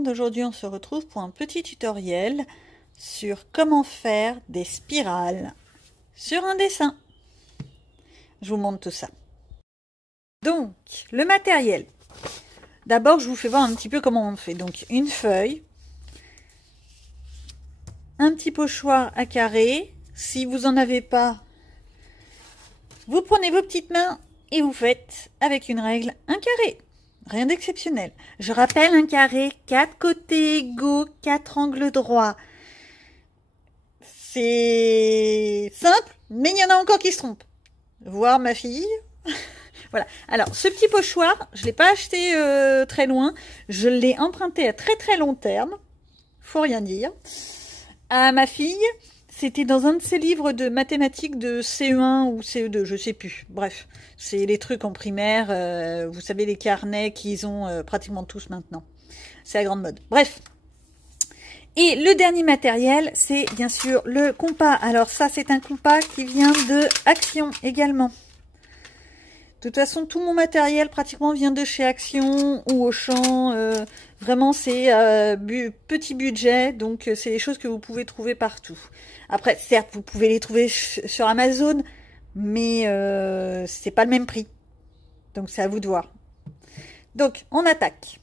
monde, aujourd'hui on se retrouve pour un petit tutoriel sur comment faire des spirales sur un dessin. Je vous montre tout ça. Donc, le matériel. D'abord, je vous fais voir un petit peu comment on fait. Donc, une feuille, un petit pochoir à carré. Si vous n'en avez pas, vous prenez vos petites mains et vous faites, avec une règle, un carré. Rien d'exceptionnel. Je rappelle un carré, 4 côtés égaux, 4 angles droits. C'est simple, mais il y en a encore qui se trompent. Voir ma fille. Voilà. Alors, ce petit pochoir, je ne l'ai pas acheté très loin. Je l'ai emprunté à très très long terme. Faut rien dire. À ma fille, c'était dans un de ses livres de mathématiques de CE1 ou CE2, je sais plus. Bref, c'est les trucs en primaire. Vous savez, les carnets qu'ils ont pratiquement tous maintenant. C'est la grande mode. Bref. Et le dernier matériel, c'est bien sûr le compas. Alors ça, c'est un compas qui vient de Action également. De toute façon, tout mon matériel pratiquement vient de chez Action ou Auchan. Vraiment, c'est petit budget, donc c'est des choses que vous pouvez trouver partout. Après, certes, vous pouvez les trouver sur Amazon, mais c'est pas le même prix. Donc c'est à vous de voir. Donc, on attaque.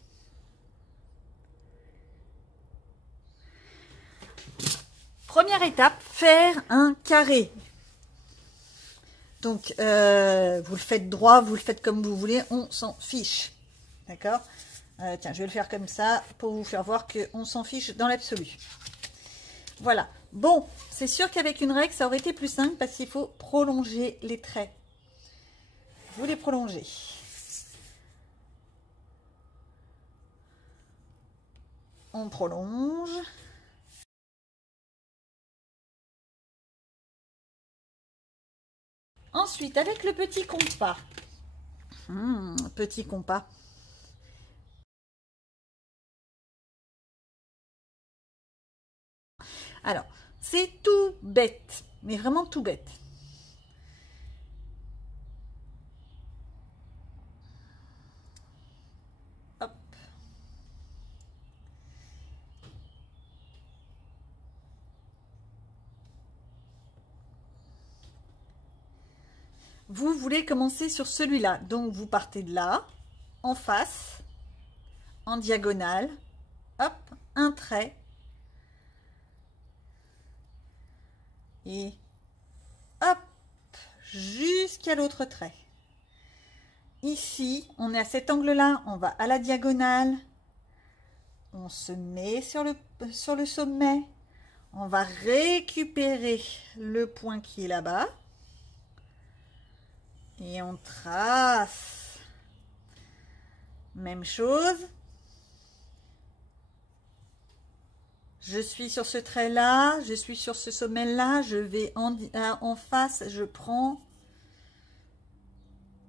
Première étape, faire un carré. Donc, vous le faites droit, vous le faites comme vous voulez, on s'en fiche. D'accord? Tiens, je vais le faire comme ça pour vous faire voir qu'on s'en fiche dans l'absolu. Voilà. Bon, c'est sûr qu'avec une règle, ça aurait été plus simple parce qu'il faut prolonger les traits. Vous les prolongez. On prolonge. Ensuite, avec le petit compas. Petit compas. Alors, c'est tout bête, mais vraiment tout bête. Hop. Vous voulez commencer sur celui-là, donc vous partez de là, en face, en diagonale, hop, un trait, et hop, jusqu'à l'autre trait. Ici, on est à cet angle-là, on va à la diagonale, on se met sur le sommet, on va récupérer le point qui est là-bas, et on trace. Même chose. Je suis sur ce trait-là, je suis sur ce sommet-là, je vais en face, je prends,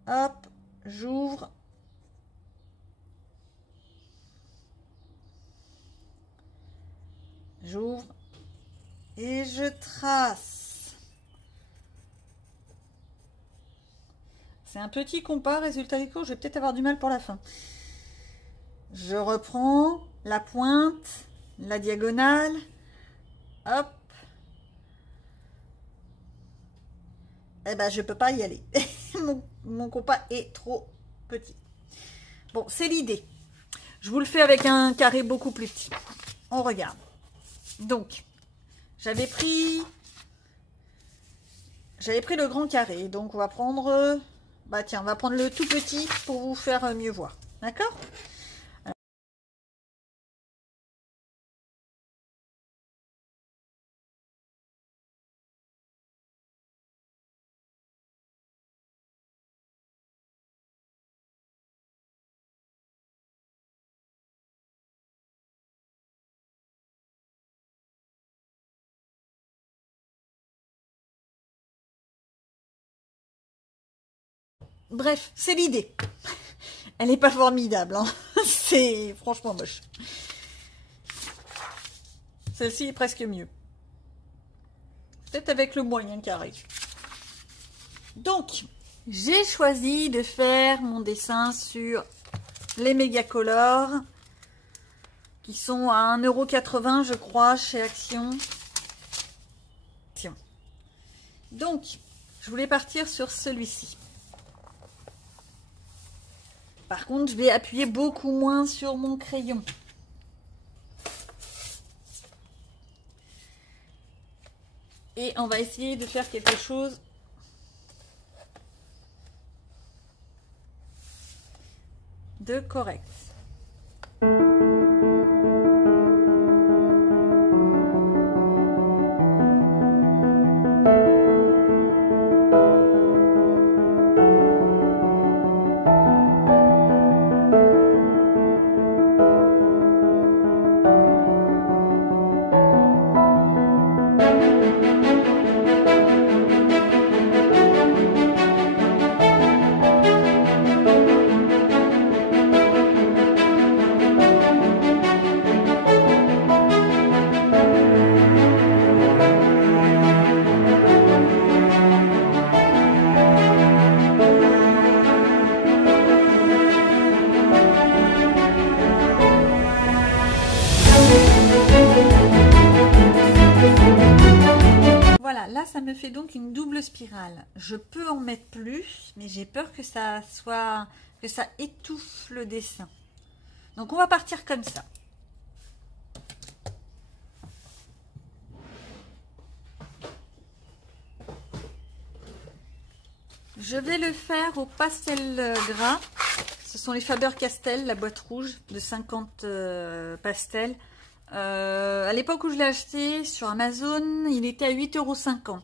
hop, j'ouvre, et je trace. C'est un petit compas, résultat des cours, je vais peut-être avoir du mal pour la fin. Je reprends la pointe, la diagonale, hop. Eh ben, je peux pas y aller. mon compas est trop petit. Bon, c'est l'idée. Je vous le fais avec un carré beaucoup plus petit. On regarde. Donc, j'avais pris le grand carré. Donc, on va prendre... Bah tiens, on va prendre le tout petit pour vous faire mieux voir. D'accord ? Bref, c'est l'idée. Elle n'est pas formidable, hein. C'est franchement moche. Celle-ci est presque mieux. Peut-être avec le moyen carré. Donc, j'ai choisi de faire mon dessin sur les Mégacolor, qui sont à 1,80 € je crois chez Action. Donc, je voulais partir sur celui-ci. Par contre, je vais appuyer beaucoup moins sur mon crayon. Et on va essayer de faire quelque chose de correct. Là, ça me fait donc une double spirale. Je peux en mettre plus, mais j'ai peur que ça étouffe le dessin. Donc, on va partir comme ça. Je vais le faire au pastel gras. Ce sont les Faber-Castell, la boîte rouge de 50 pastels. À l'époque où je l'ai acheté sur Amazon, il était à 8,50 €.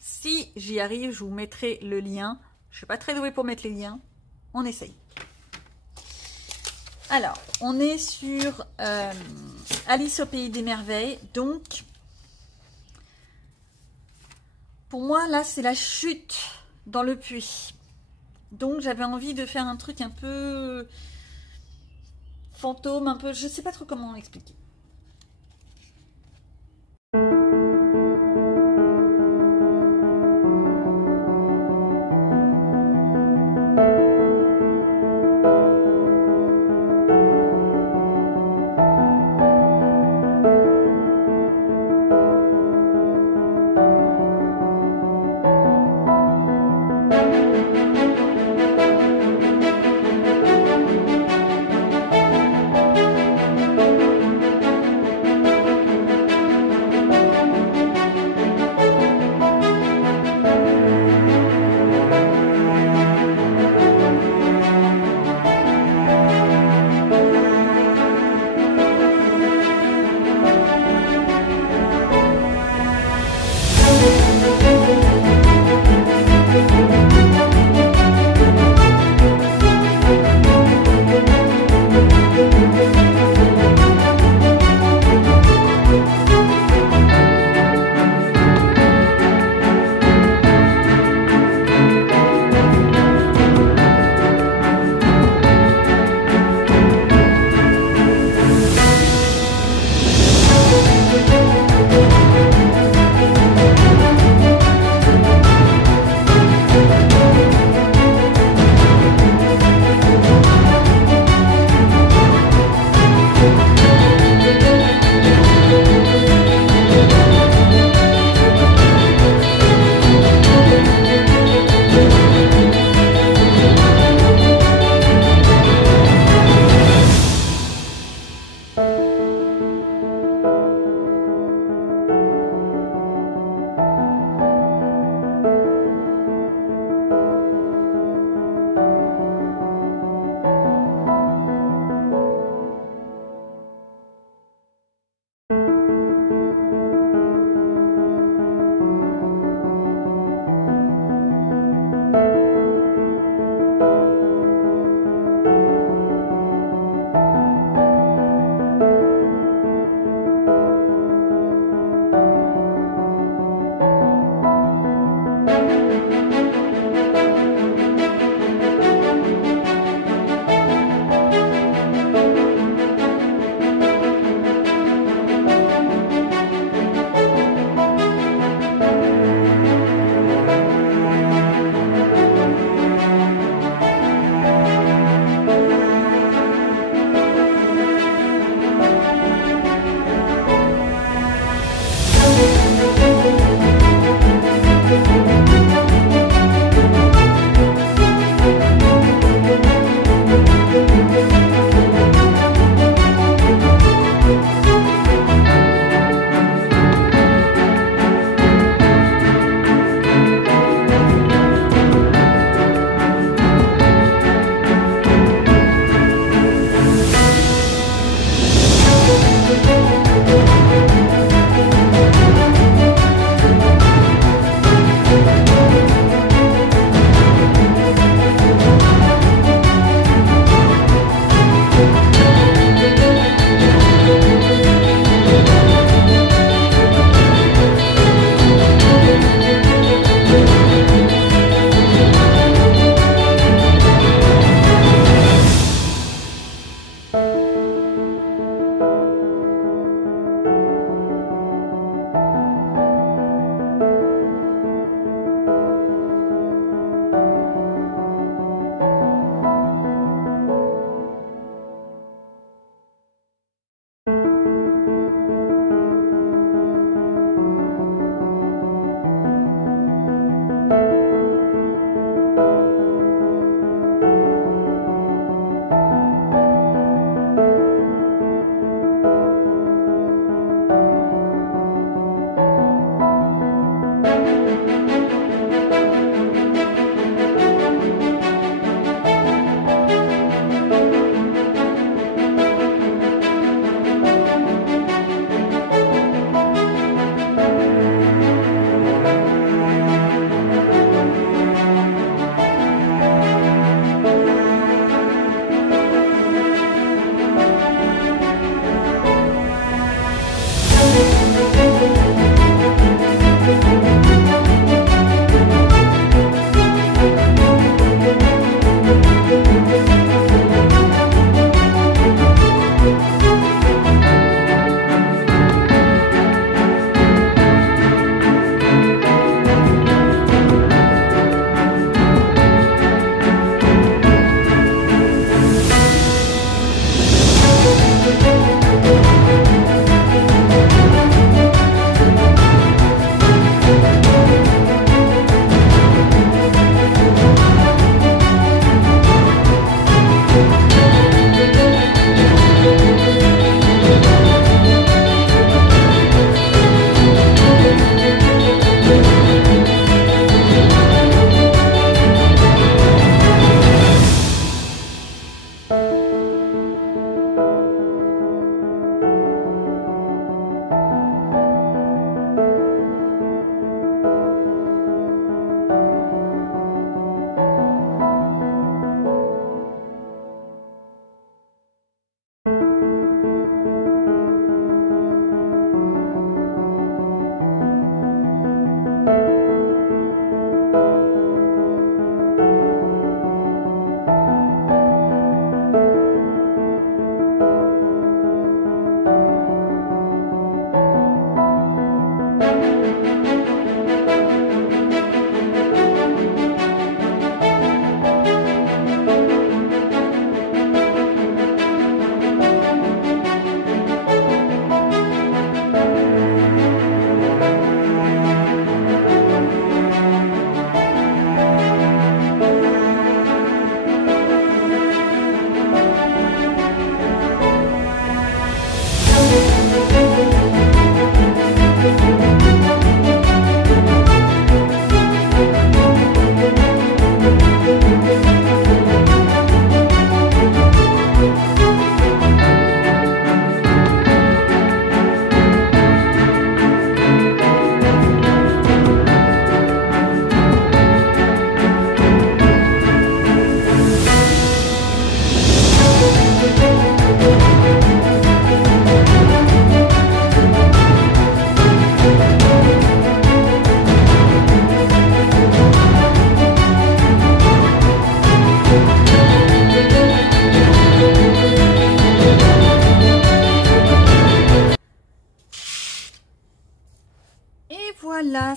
Si j'y arrive, je vous mettrai le lien. Je ne suis pas très douée pour mettre les liens. On essaye. Alors, on est sur Alice au pays des merveilles. Donc, pour moi, là, c'est la chute dans le puits. Donc, j'avais envie de faire un truc un peu fantôme, un peu... Je ne sais pas trop comment l'expliquer.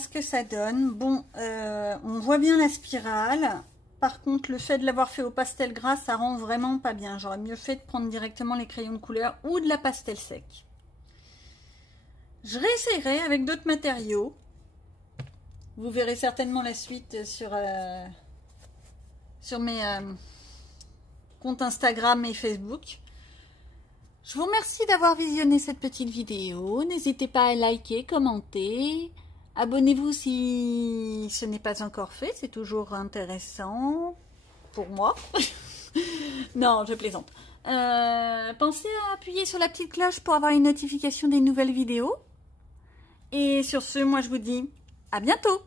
ce que ça donne. Bon, on voit bien la spirale. Par contre, le fait de l'avoir fait au pastel gras, ça rend vraiment pas bien. J'aurais mieux fait de prendre directement les crayons de couleur ou de la pastel sec. Je réessayerai avec d'autres matériaux. Vous verrez certainement la suite sur mes comptes Instagram et Facebook. Je vous remercie d'avoir visionné cette petite vidéo. N'hésitez pas à liker, commenter. Abonnez-vous si ce n'est pas encore fait. C'est toujours intéressant pour moi. Non, je plaisante. Pensez à appuyer sur la petite cloche pour avoir une notification des nouvelles vidéos. Et sur ce, moi je vous dis à bientôt.